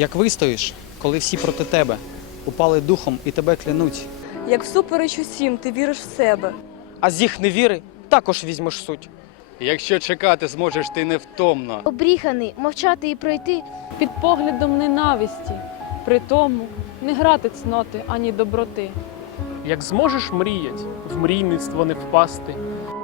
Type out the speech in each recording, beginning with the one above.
Як вистоїш, коли всі проти тебе, упали духом і тебе клянуть. Як всупереч усім ти віриш в себе. А з їх невіри також візьмеш суть. Якщо чекати зможеш ти невтомно, Обріханий, мовчати і пройти. під поглядом ненависті, при тому не грати цноти ані доброти. Як зможеш мріять, в мрійництво не впасти.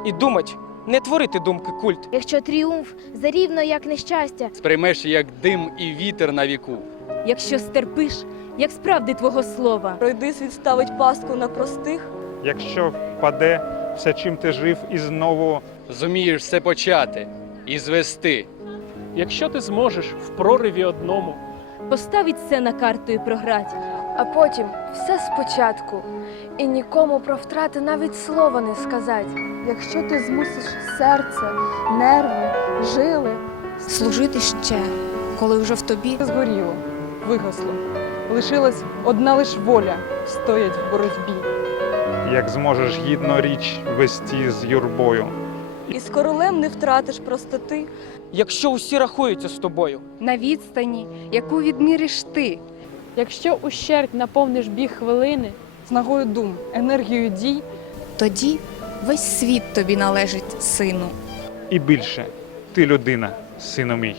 І думать, не творити думки культ. Якщо тріумф зарівно як нещастя, сприймеш як дим і вітер на віку. Якщо стерпиш, як справди твого слова, Пройди світ ставить паску на простих. Якщо впаде все, чим ти жив, і знову Зумієш все почати і звести. Якщо ти зможеш в прориві одному, поставить все на карту і програть. А потім все спочатку, і нікому про втрати навіть слова не сказать. Якщо ти змусиш серце, нерви, жили, служити ще, коли вже в тобі Згоріло, вигасло. Лишилась одна лиш воля, стоять в боротьбі. як зможеш гідно річ вести з юрбою. і з королем не втратиш простоти. Якщо усі рахуються з тобою, На відстані, яку відміриш ти. Якщо ущерть наповниш біг хвилини, з нагою дум, енергією дій, тоді весь світ тобі належить, сину. І більше ти людина, сину мій.